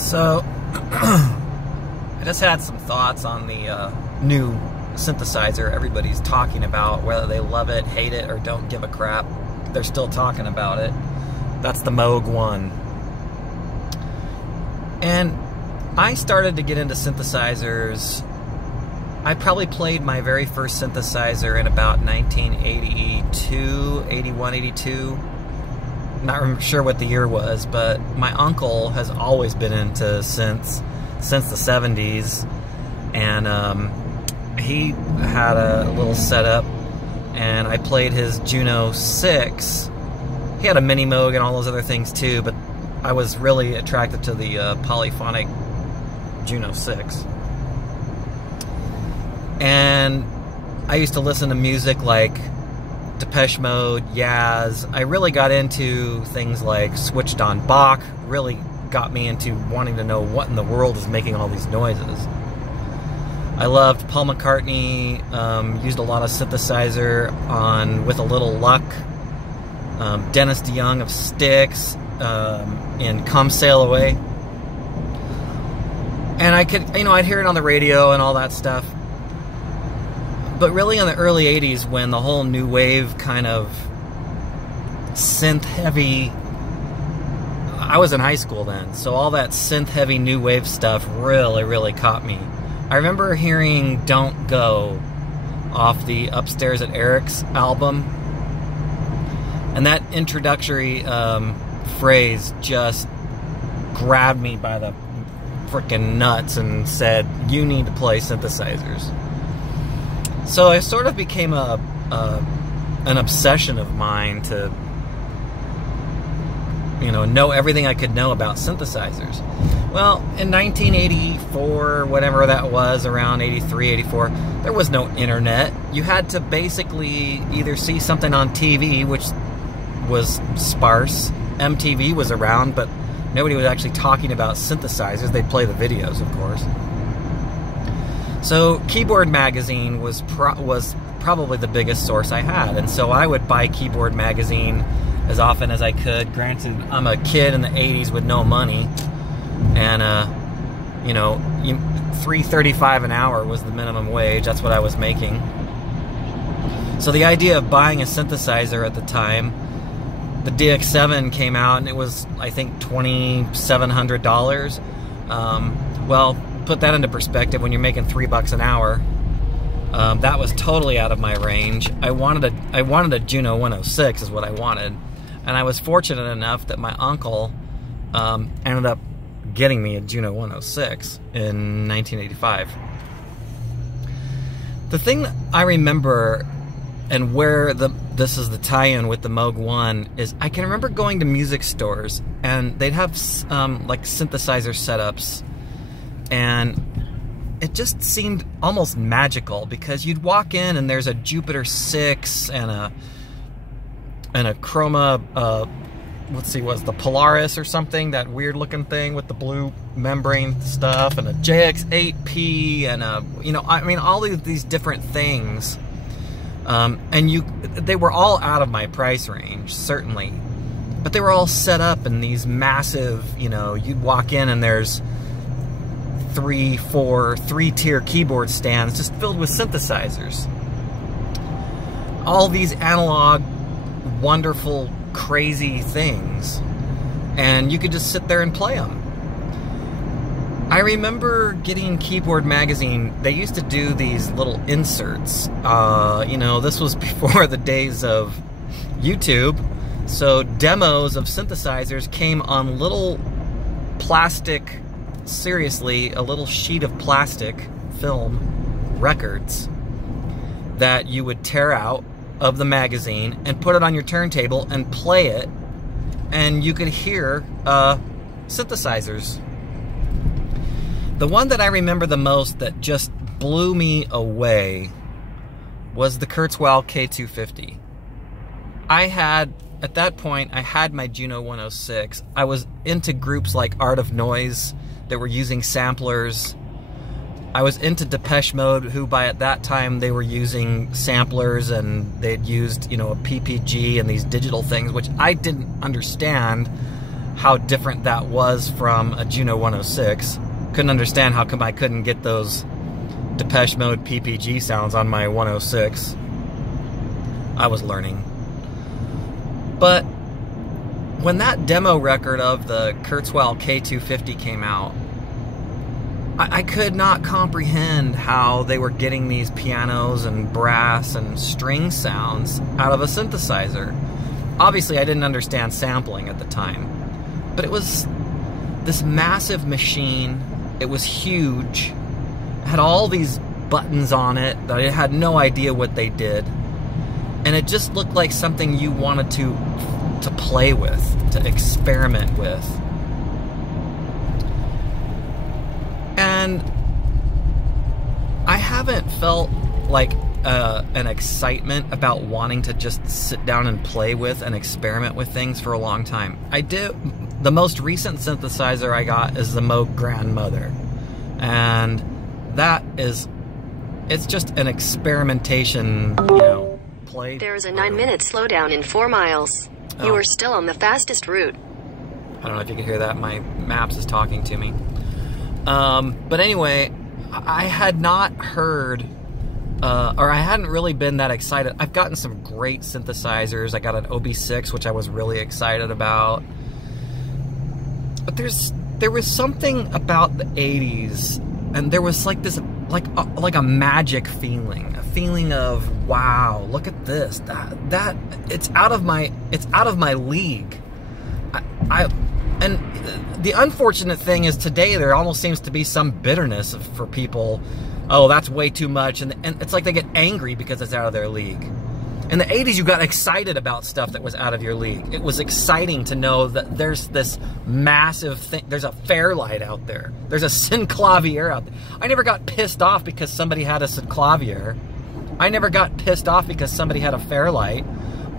So, I just had some thoughts on the new synthesizer everybody's talking about, whether they love it, hate it, or don't give a crap. They're still talking about it. That's the Moog One. And I started to get into synthesizers. I probably played my very first synthesizer in about 1982, 81, 82. Not sure what the year was, but my uncle has always been into synths since the 70s, and he had a little setup, and I played his Juno 6. He had a mini Moog and all those other things too, but I was really attracted to the polyphonic Juno 6. And I used to listen to music like Depeche Mode, Yaz. I really got into things like Switched on Bach, really got me into wanting to know what in the world is making all these noises. I loved Paul McCartney, used a lot of synthesizer on With a Little Luck, Dennis DeYoung of Styx, in Come Sail Away. And I could, I'd hear it on the radio and all that stuff. But really in the early 80s, when the whole new wave kind of synth-heavy... I was in high school then, so all that synth-heavy new wave stuff really, really caught me. I remember hearing Don't Go off the Upstairs at Eric's album. And that introductory phrase just grabbed me by the frickin' nuts and said, you need to play synthesizers. So it sort of became an obsession of mine to, know everything I could know about synthesizers. Well, in 1984, whatever that was, around 83, 84, there was no internet. You had to basically either see something on TV, which was sparse. MTV was around, but nobody was actually talking about synthesizers. They'd play the videos, of course. So Keyboard Magazine was probably the biggest source I had, and so I would buy Keyboard Magazine as often as I could. Granted, I'm a kid in the 80s with no money, and $3.35 an hour was the minimum wage. That's what I was making. So the idea of buying a synthesizer at the time, the DX7 came out, and it was, I think, $2,700. Well, put that into perspective. When you're making $3 an hour, that was totally out of my range. I wanted a Juno 106 is what I wanted, and I was fortunate enough that my uncle ended up getting me a Juno 106 in 1985. The thing that I remember, and where this is the tie-in with the Moog One, is I can remember going to music stores, and they'd have like synthesizer setups, and it just seemed almost magical, because you'd walk in and there's a Jupiter 6 and a Chroma, let's see, was the Polaris or something, that weird looking thing with the blue membrane stuff, and a JX8P, and all these different things. They were all out of my price range, certainly, but they were all set up in these massive, you'd walk in and there's 3-tier keyboard stands just filled with synthesizers. All these analog, wonderful, crazy things, and you could just sit there and play them. I remember getting Keyboard Magazine. They used to do these little inserts. This was before the days of YouTube, so demos of synthesizers came on little plastic, seriously, a little sheet of plastic film records that you would tear out of the magazine and put it on your turntable and play it, and you could hear synthesizers. The one that I remember the most that just blew me away was the Kurzweil K250. At that point, I had my Juno 106. I was into groups like Art of Noise that were using samplers. I was into Depeche Mode, who at that time they were using samplers, and they'd used, a PPG and these digital things, which I didn't understand how different that was from a Juno 106. Couldn't understand how come I couldn't get those Depeche Mode PPG sounds on my 106. I was learning. But when that demo record of the Kurzweil K250 came out, I could not comprehend how they were getting these pianos and brass and string sounds out of a synthesizer. Obviously, I didn't understand sampling at the time, but it was this massive machine. It was huge. It had all these buttons on it that I had no idea what they did. And it just looked like something you wanted to play with, to experiment with. And I haven't felt like an excitement about wanting to just sit down and play with and experiment with things for a long time. The most recent synthesizer I got is the Moog Grandmother. And that is, it's just an experimentation, you know, play. There is a 9-minute slowdown in 4 miles. Oh. You are still on the fastest route. I don't know if you can hear that. My maps is talking to me. But anyway, I had not heard, or I hadn't really been that excited. I've gotten some great synthesizers. I got an OB6, which I was really excited about. But there was something about the 80s, and there was like this, like a magic feeling, a feeling of, wow, look at this, that it's out of my league. And the unfortunate thing is today there almost seems to be some bitterness for people. Oh, that's way too much, and it's like they get angry because it's out of their league. In the 80s, you got excited about stuff that was out of your league. It was exciting to know that there's this massive thing. There's a Fairlight out there. There's a Synclavier out there. I never got pissed off because somebody had a Synclavier. I never got pissed off because somebody had a Fairlight.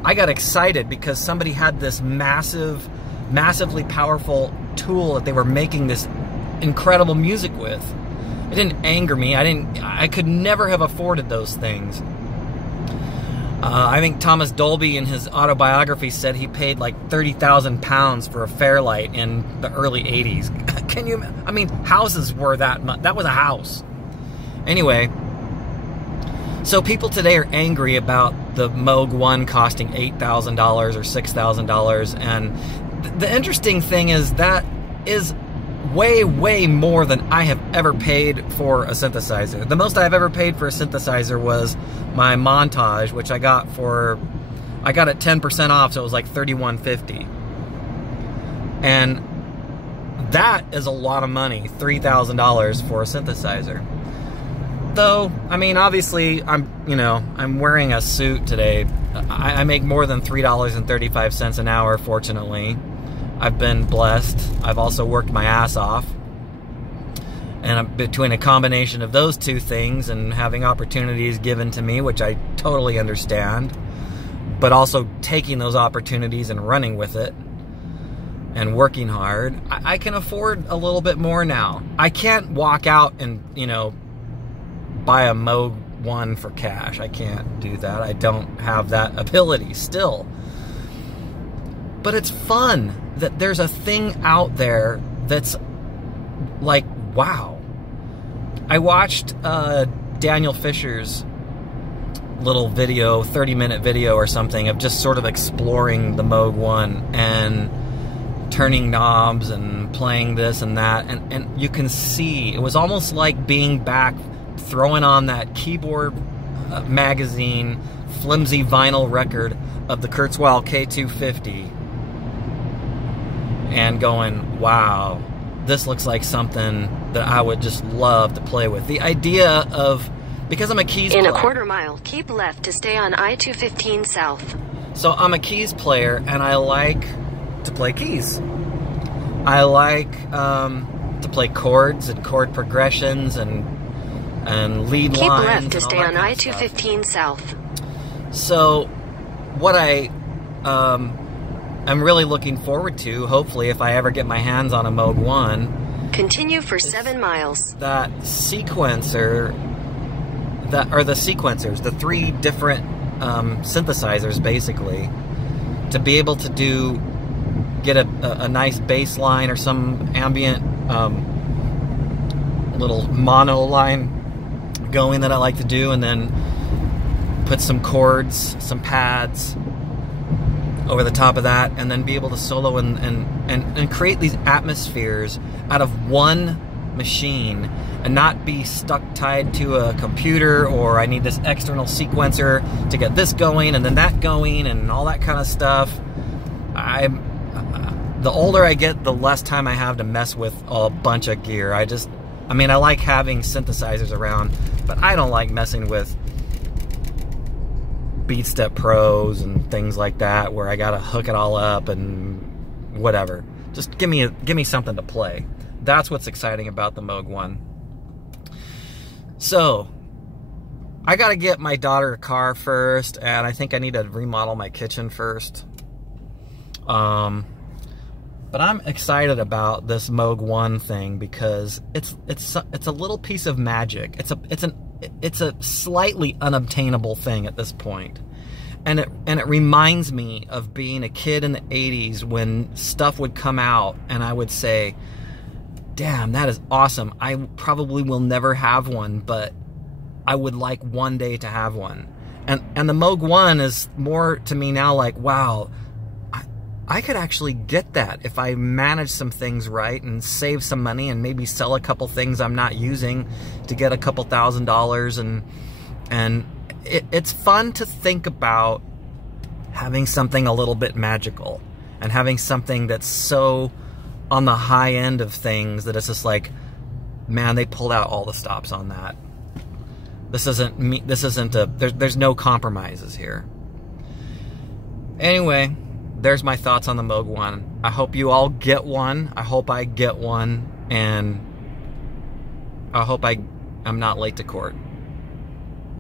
I got excited because somebody had this massively powerful tool that they were making this incredible music with. It didn't anger me. I could never have afforded those things. I think Thomas Dolby in his autobiography said he paid like 30,000 pounds for a Fairlight in the early 80s. Can you, I mean, houses were that much. That was a house. Anyway, so people today are angry about the Moog One costing $8,000 or $6,000, and the interesting thing is that is way more than I have ever paid for a synthesizer. The most I've ever paid for a synthesizer was my Montage, which I got at 10% off, so it was like $31.50. And that is a lot of money, $3,000 for a synthesizer. Though, I mean, obviously, I'm wearing a suit today. I make more than $3.35 an hour, fortunately. I've been blessed. I've also worked my ass off. And between a combination of those two things and having opportunities given to me, which I totally understand, but also taking those opportunities and running with it and working hard, I can afford a little bit more now. I can't walk out and, buy a Moog One for cash. I can't do that. I don't have that ability still. But it's fun that there's a thing out there that's like, wow. I watched Daniel Fisher's little video, 30-minute video or something, of just sort of exploring the Moog One and turning knobs and playing this and that. And you can see, it was almost like being back, throwing on that keyboard magazine, flimsy vinyl record of the Kurzweil K250 and going, wow, this looks like something that I would just love to play with. The idea of, because I'm a keys player. In a quarter mile, keep left to stay on I-215 South. So I'm a keys player, and I like to play keys. I like to play chords and chord progressions and lead lines. Keep left to stay on I-215 South. So what I'm really looking forward to, hopefully, if I ever get my hands on a Moog One. Continue for 7 miles. That sequencer, the sequencers, the 3 different synthesizers, basically, to be able to do get a nice bass line or some ambient little mono line going that I like to do, and then put some chords, some pads over the top of that, and then be able to solo and create these atmospheres out of one machine, and not be stuck tied to a computer, or I need this external sequencer to get this going and then that going and all that kind of stuff. The older I get, the less time I have to mess with a bunch of gear. I mean, I like having synthesizers around, but I don't like messing with BeatStep Pros and things like that, where I gotta hook it all up and whatever. Just give me something to play. That's what's exciting about the Moog One. So, I gotta get my daughter a car first, and I think I need to remodel my kitchen first. But I'm excited about this Moog One thing because it's a little piece of magic. It's a slightly unobtainable thing at this point. And it reminds me of being a kid in the 80s when stuff would come out and I would say, damn, that is awesome. I probably will never have one, but I would like one day to have one. And the Moog One is more to me now like, wow, I could actually get that if I manage some things right and save some money and maybe sell a couple things I'm not using to get a couple $1,000s, and it's fun to think about having something a little bit magical and having something that's so on the high end of things that it's just like, man, they pulled out all the stops on that. This isn't me. This isn't there's no compromises here. Anyway, there's my thoughts on the Moog One. I hope you all get one. I hope I get one, and I hope I'm not late to court.